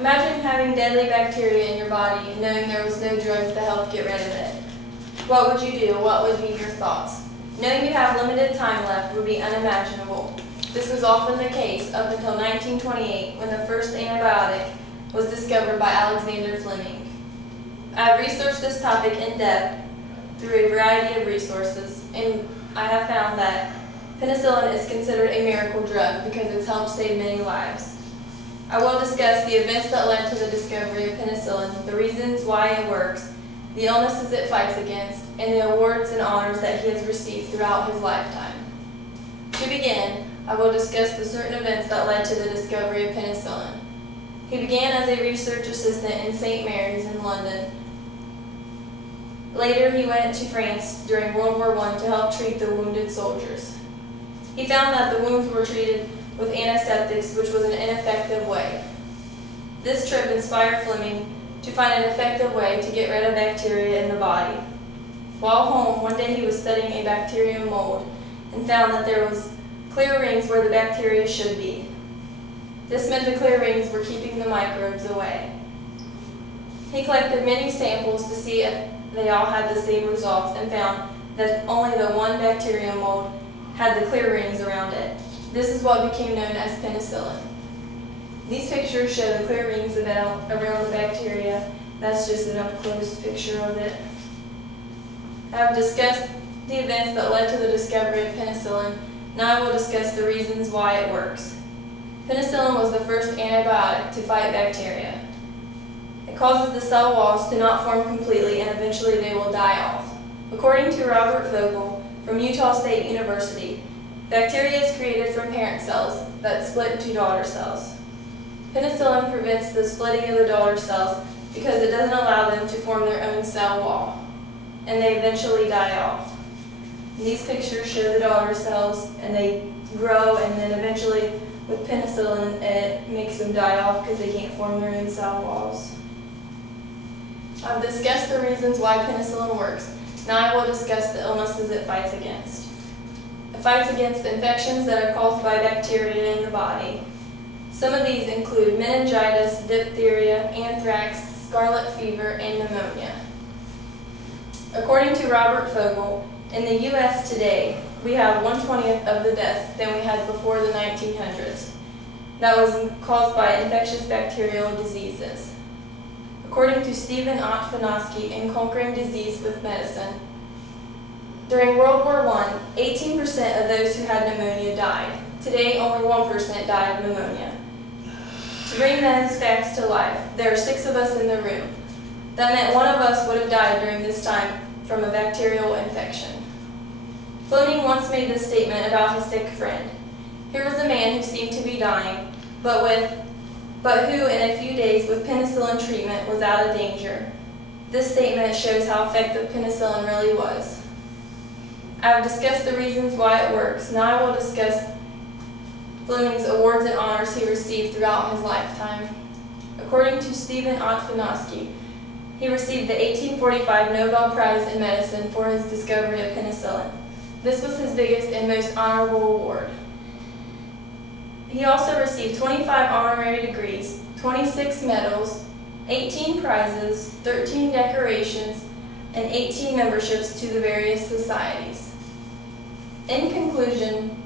Imagine having deadly bacteria in your body and knowing there was no drugs to help get rid of it. What would you do? What would be your thoughts? Knowing you have limited time left would be unimaginable. This was often the case up until 1928 when the first antibiotic was discovered by Alexander Fleming. I have researched this topic in depth through a variety of resources, and I have found that penicillin is considered a miracle drug because it's helped save many lives. I will discuss the events that led to the discovery of penicillin, the reasons why it works, the illnesses it fights against, and the awards and honors that he has received throughout his lifetime. To begin, I will discuss the certain events that led to the discovery of penicillin. He began as a research assistant in St. Mary's in London. Later, he went to France during World War I to help treat the wounded soldiers. He found that the wounds were treated with antiseptics, which was an ineffective way. This trip inspired Fleming to find an effective way to get rid of bacteria in the body. While home, one day he was studying a bacterium mold and found that there was clear rings where the bacteria should be. This meant the clear rings were keeping the microbes away. He collected many samples to see if they all had the same results and found that only the one bacterium mold had the clear rings around it. This is what became known as penicillin. These pictures show the clear rings around the bacteria. That's just an up-close picture of it. I have discussed the events that led to the discovery of penicillin. Now I will discuss the reasons why it works. Penicillin was the first antibiotic to fight bacteria. It causes the cell walls to not form completely and eventually they will die off. According to Robert Vogel from Utah State University, bacteria is created from parent cells that split into daughter cells. Penicillin prevents the splitting of the daughter cells because it doesn't allow them to form their own cell wall, and they eventually die off. These pictures show the daughter cells, and they grow, and then eventually with penicillin it makes them die off because they can't form their own cell walls. I've discussed the reasons why penicillin works. Now I will discuss the illnesses it fights against. It fights against infections that are caused by bacteria in the body. Some of these include meningitis, diphtheria, anthrax, scarlet fever, and pneumonia. According to Robert Vogel, in the U.S. today, we have 1/20th of the deaths than we had before the 1900s. That was caused by infectious bacterial diseases. According to Stephen Otfonosky in Conquering Disease with Medicine, during World War I, 18% of those who had pneumonia died. Today, only 1% die of pneumonia. To bring those facts to life, there are 6 of us in the room. That meant one of us would have died during this time from a bacterial infection. Fleming once made this statement about his sick friend. Here was a man who seemed to be dying, but who in a few days with penicillin treatment was out of danger. This statement shows how effective penicillin really was. I have discussed the reasons why it works. Now I will discuss Fleming's awards and honors he received throughout his lifetime. According to Stephen Otfonosky, he received the 1845 Nobel Prize in Medicine for his discovery of penicillin. This was his biggest and most honorable award. He also received 25 honorary degrees, 26 medals, 18 prizes, 13 decorations, and 18 memberships to the various societies. In conclusion,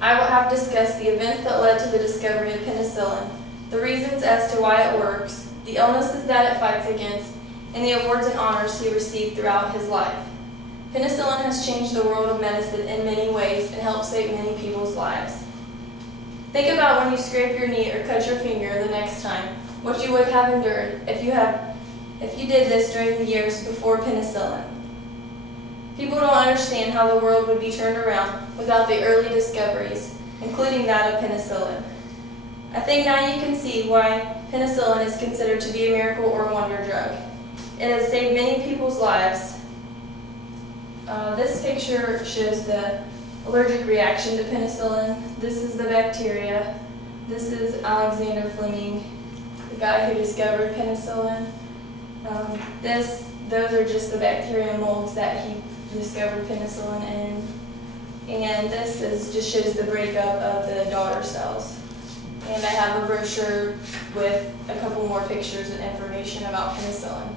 I will have discussed the events that led to the discovery of penicillin, the reasons as to why it works, the illnesses that it fights against, and the awards and honors he received throughout his life. Penicillin has changed the world of medicine in many ways and helped save many people's lives. Think about when you scrape your knee or cut your finger the next time, what you would have endured if you did this during the years before penicillin. People don't understand how the world would be turned around without the early discoveries, including that of penicillin. I think now you can see why penicillin is considered to be a miracle or wonder drug. It has saved many people's lives. This picture shows the allergic reaction to penicillin. This is the bacteria. This is Alexander Fleming, the guy who discovered penicillin. Those are just the bacterium molds that he discovered penicillin in. And this just shows the breakup of the daughter cells. And I have a brochure with a couple more pictures and information about penicillin.